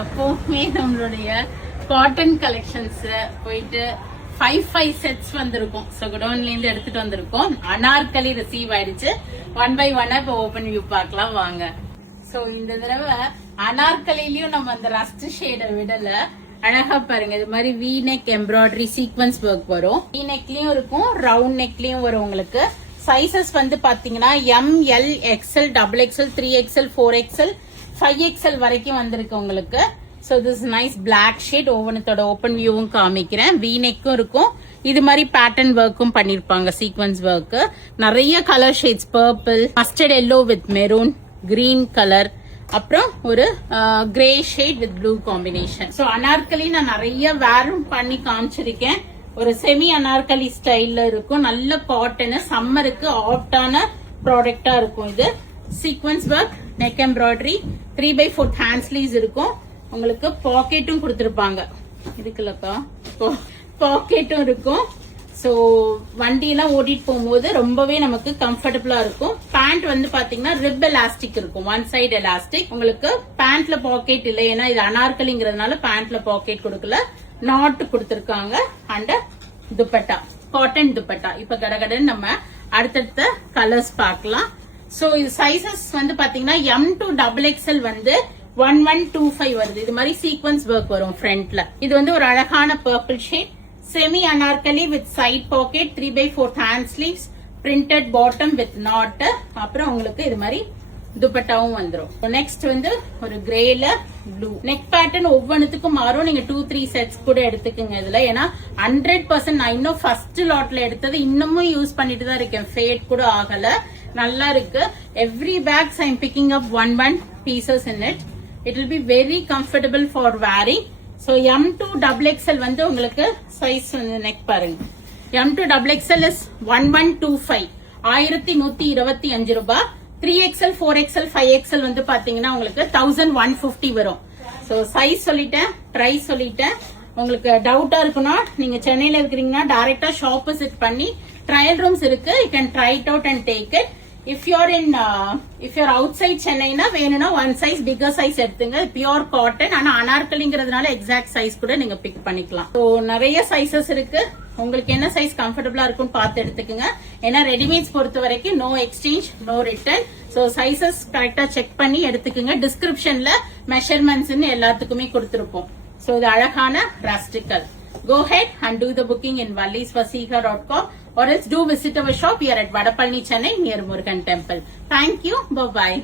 எப்பவுமே நம்மளுடைய cotton collections போயிட்டு 5 செட்ஸ் வந்திருக்கும். ஸோ குடோன்ல இருந்து எடுத்துட்டு வந்திருக்கோம். அனார்கலி ரிசீவ் ஆயிடுச்சு. 1 by 1 இப்போ ஓபன் வியூ பார்க்கலாம் வாங்க. ஸோ இந்த தடவை அனார்கலிலயும் நம்ம அந்த ரஸ்ட் ஷேடை விடல. அழகா பாருங்க, இது மாதிரி we neck embroidery sequence work வரும். வி நெக்லயும் இருக்கும், ரவுண்ட் நெக்லயும் வரும். உங்களுக்கு சைசஸ் வந்து பாத்தீங்கன்னா ML XL XXL 3XL 4XL 5XL வரைக்கும் வந்திருக்கு உங்களுக்கு. So this nice black shade. ஒவ்வொன்றத்தோட ஓப்பன் வியூவும் காமிக்கிறேன். வி நெக்கும் இருக்கும், இது மாதிரி பேட்டர்ன் ஒர்க்கும் பண்ணிருப்பாங்க, சீக்வன்ஸ் ஒர்க். நிறைய colour shades, purple, mustard yellow with maroon, green colour, அப்புறம் ஒரு grey shade with blue combination. So Anarkali நான் நிறைய வேரும் பண்ணி காமிச்சிருக்கேன். ஒரு செமி அனார்கலி ஸ்டைல்ல இருக்கும். நல்ல காட்டன், சம்மருக்கு ஆப்டான ப்ராடக்டா இருக்கும். இது sequence work, neck embroidery, 3/4 hand sleeves இருக்கும். உங்களுக்கு பாக்கெட்டும் கொடுத்திருப்பாங்க. இருக்குல்லக்கா, பாக்கெட்டும் இருக்கும். ஸோ வண்டியெல்லாம் ஓட்டிட்டு போகும்போது ரொம்பவே நமக்கு கம்ஃபர்டபுளா இருக்கும். பேண்ட் வந்து பாத்தீங்கன்னா ரிப் எலாஸ்டிக் இருக்கும், ஒன் சைடு எலாஸ்டிக். உங்களுக்கு பேண்ட்ல பாக்கெட் இல்லை, ஏன்னா இது அனார்கலிங்கிறதுனால பேண்ட்ல பாக்கெட் கொடுக்கல, நாட் கொடுத்திருக்காங்க. And dupatta, cotton dupatta. இப்ப கடகடன்னு நம்ம அடுத்தடுத்த கலர்ஸ் பார்க்கலாம். சோ இது சைசஸ் வந்து பாத்தீங்கன்னா M to XXL வந்து 1125 வருது. இது மாதிரி சீக்வன்ஸ் ஒர்க் வரும் ஃப்ரண்ட்ல. இது வந்து ஒரு அழகான purple shade, semi Anarkali with side pocket, 3/4 hand sleeves, printed bottom with knot. அப்புறம் உங்களுக்கு இது மாதிரி துப்பட்டாவும் வந்துரும். நெக்ஸ்ட் வந்து ஒரு கிரேல ப்ளூ. நெக் பேட்டர்ன் ஒவ்வொன்றுத்துக்கும் மாறும். நீங்க 2-3 செட்ஸ் கூட எடுத்துக்குங்க இதுல. ஏன்னா 100% நான் இன்னும் ஃபர்ஸ்ட் லாட்ல எடுத்தது இன்னமும் யூஸ் பண்ணிட்டு தான் இருக்கேன். ஃபேட் கூட ஆகல, நல்லா இருக்கு. Every packs I am picking up 1 pieces in it. It will be very comfortable for wearing. So M to XXL வந்து உங்களுக்கு சைஸ் வந்து நெக் பாருங்க. M to XXL is 1125, 1125 ரூபாய். 3XL 4XL 5XL வந்து பாத்தீங்கன்னா உங்களுக்கு 1150 வரும். சோ சைஸ் சொல்லிட்டேன், பிரைஸ் சொல்லிட்டேன். உங்களுக்கு டவுட்டா இருக்குன்னா நீங்க சென்னையில இருக்கிறீங்கன்னா டைரக்டா ஷாப் விசிட் பண்ணி ட்ரையல் ரூம்ஸ் இருக்கு. You can try it out and take it. If you're outside சென்னைனா வேணும்னா 1 size bigger size எடுத்துங்க. பியூர் காட்டன், ஆனா அனார்கலிங்கிறதுனால எக்ஸாக்ட் சைஸ் கூட நீங்க பிக் பண்ணிக்கலாம். ஸோ நிறைய சைசஸ் இருக்கு. உங்களுக்கு என்ன சைஸ் கம்ஃபர்டபுளா இருக்கும்னு பார்த்து எடுத்துக்கோங்க. ஏன்னா ரெடிமேட்ஸ் பொறுத்த வரைக்கும் no exchange, no return. So sizes கரெக்டா செக் பண்ணி எடுத்துக்கோங்க. டிஸ்கிரிப்ஷன்ல மெஷர்மெண்ட்ஸ் எல்லாத்துக்குமே கொடுத்திருப்போம். ஸோ இது அழகான ரஸ்டிக்கல். Go ahead and do the booking in vallisvasiga.com or else do visit our shop here at Vadapalni, Chennai near Murugan Temple. Thank you. Bye-bye.